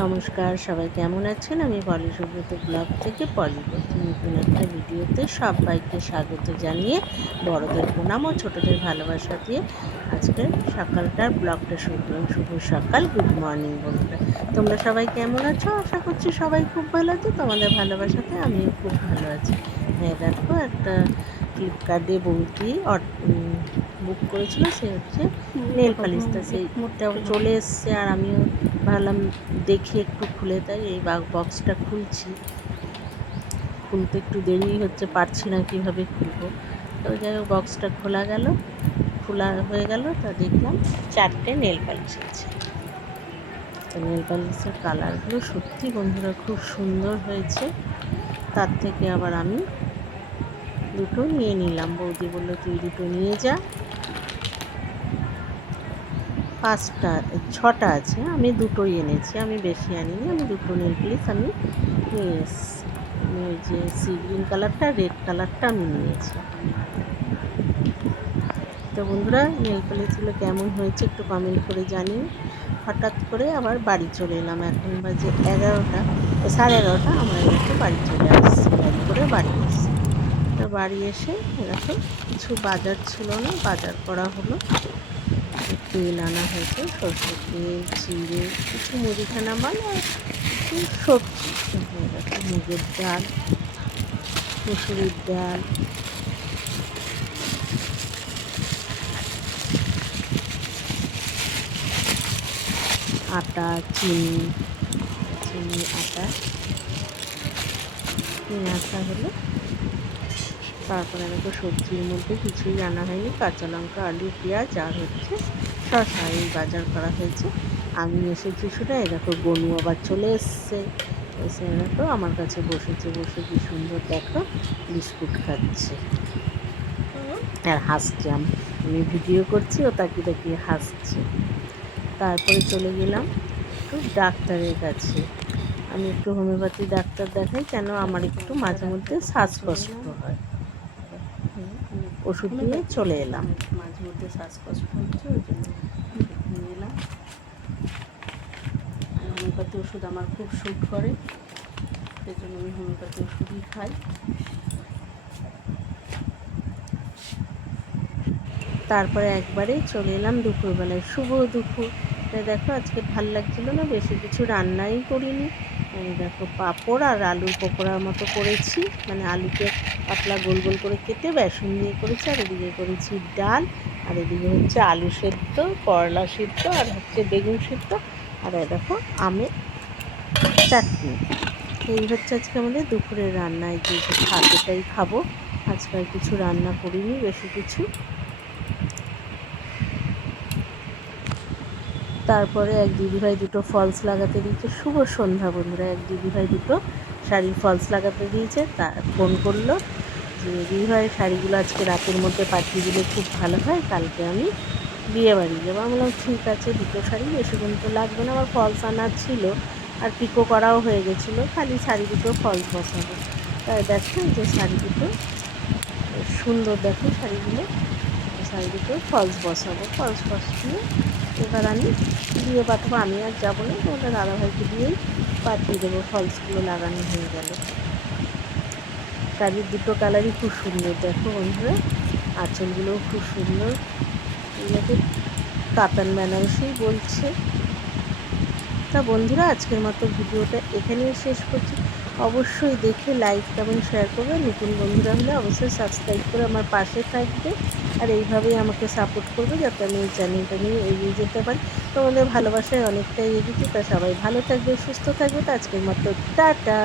নমস্কার, সবাই কেমন আছেন? আমি পলি সুব্রত ব্লগ থেকে পলি বলছি। নতুন একটা ভিডিওতে সবাইকে স্বাগত জানিয়ে বড়দের প্রণাম ও ছোটদের ভালোবাসা দিয়ে আজকে সকালটার ব্লগটা শুরু করলাম। শুভ সকাল, গুড মর্নিং বন্ধুরা। তোমরা সবাই কেমন আছো? আশা করছি সবাই খুব ভালো আছো। তোমাদের ভালোবাসাতে আমিও খুব ভালো আছি। হ্যাঁ, দেখো একটা ফ্লিপকার্টে বৌদি বুক করেছিল, সে হচ্ছে নেল পালিশটা, সেইটাও চলে এসছে। আর আমিও ভাবলাম দেখি একটু খুলে, তাই এই বক্সটা খুলছি। খুলতে একটু দেরি হচ্ছে, পারছি না কীভাবে খুলবো। তো যাই হোক, বক্সটা খোলা হয়ে গেল। তা দেখলাম 4টে নেল পালিশ আছে। তো নেল পালিশের কালারগুলো সত্যি বন্ধুরা খুব সুন্দর হয়েছে। তার থেকে আবার আমি দুটো নিয়ে নিলাম। বৌদি বললো তুই দুটো নিয়ে যা। 6টা আছে, আমি দুটোই এনেছি, আমি বেশি আনিনি। আমি দুটো নেল পালিশ আমি নিয়ে এসেছি। আমি ওই যে সি গ্রিন কালারটা, রেড কালারটা আমি নিয়েছি। তো বন্ধুরা, নেল পালিশগুলো কেমন হয়েছে একটু কমেন্ট করে জানিও। হঠাৎ করে আবার বাড়ি চলে এলাম। এখন বাজে 11টা, 11:30। আমরা একটু বাড়ি চলে আসছি, গাড়ি করে বাড়ি এসেছি। তো বাড়ি এসে এরকম কিছু বাজার ছিল না, বাজার করা হলো। তেল আনা হয়েছে, সর্ষের তেল, চিড়ে, কিছু মুদিখানা মাল আর কিছু সবজি। মুগের ডাল, মুসুরির ডাল, আটা, চিনি আটা নিয়ে আসা হলো। তারপরে দেখো সবজির মধ্যে কিছুই আনা হয়নি, কাঁচা লঙ্কা, আলু, পেঁয়াজ আর হচ্ছে শসা, এই বাজার করা হয়েছে। আমি এসেছি শুনে দেখো গনু আবার চলে এসছে। এসে দেখো আমার কাছে বসেছে, বসে কি সুন্দর দেখো বিস্কুট খাচ্ছে আর হাসছে। আমি ভিডিও করছি, ও তাকিয়ে তাকিয়ে হাসছে। তারপরে চলে গেলাম একটু ডাক্তারের কাছে। আমি একটু হোমিওপ্যাথি ডাক্তার দেখাই, কেন আমার একটু মাঝে মধ্যে শ্বাসকষ্ট হয়। ওষুধ নিয়ে চলে এলাম। মাঝে মধ্যে শ্বাসকষ্ট হচ্ছে, ওই জন্য ওষুধ নিয়ে এলাম। হোমিওপ্যাথি ওষুধ আমার খুব স্যুট করে, সেই জন্য আমি হোমিওপ্যাথি ওষুধই খাই। তারপরে একবারে চলে এলাম দুপুরবেলায়। শুভ দুপুর। দেখো আজকে ভাল লাগছিল না, বেশি কিছু রান্নাই করিনি। দেখো পাঁপড় আর আলুর পকোড়ার মতো করেছি, মানে আলুকে পাতলা গোল গোল করে কেটে বেসন দিয়ে করেছি। আর এদিকে করেছি ডাল, আর এদিকে হচ্ছে আলু সেদ্ধ, করলা সেদ্ধ, আর হচ্ছে বেগুন সেদ্ধ, আর দেখো আমের চাটনি। এই হচ্ছে আজকে আমাদের দুপুরের রান্না। এই যে ভাত, এটাই খাবো। আজকে আর কিছু রান্না করিনি বেশি কিছু। তারপরে এক দিদিভাই দুটো ফলস লাগাতে দিয়েছে। শুভ সন্ধ্যা বন্ধুরা। এক দিদিভাই দুটো শাড়ির ফলস লাগাতে দিয়েছে। তা ফোন করলো যে দিদিভাই শাড়িগুলো আজকে রাতের মধ্যে পাঠিয়ে দিলে খুব ভালো হয়, কালকে আমি বিয়ে বাড়ি যাবো। আমি বললাম ঠিক আছে, দুটো শাড়ি বেশিক্ষণ তো লাগবে না, আমার ফলস আনা ছিল আর পিকো করাও হয়ে গেছিলো, খালি শাড়ি দুটো ফলস বসাবো। তাই দেখেন যে শাড়ি দুটো সুন্দর, দেখো শাড়িগুলো, শাড়ি দুটো ফলস বসাবো। ফলস বসিয়ে এবার আমি দিয়ে পাঠাবো। আমি আর যাবো না, তোমাদের দাদাভাইকে দিয়েই পাঠিয়ে দেবো। ফলসগুলো লাগানো হয়ে গেল। শাড়ির দুটো কালারই খুব সুন্দর, দেখো বন্ধুরা। আঁচলগুলোও খুব সুন্দর, এগুলোকে কাতান বেনারসি বলছে। তা বন্ধুরা, আজকের মতো ভিডিওটা এখানেই শেষ করছি। অবশ্যই দেখে লাইক কমেন্ট শেয়ার করবে। নতুন বন্ধুরা হলে অবশ্যই সাবস্ক্রাইব করে আমার পাশে থাকবে, আর এইভাবেই আমাকে সাপোর্ট করবে যাতে আমি এই চ্যানেলটা নিয়ে এগিয়ে যেতে পারি। তোমাদের ভালোবাসায় অনেকটাই এগিয়েছি। তা সবাই ভালো থাকবে, সুস্থ থাকবে। তো আজকের মতো টাটা।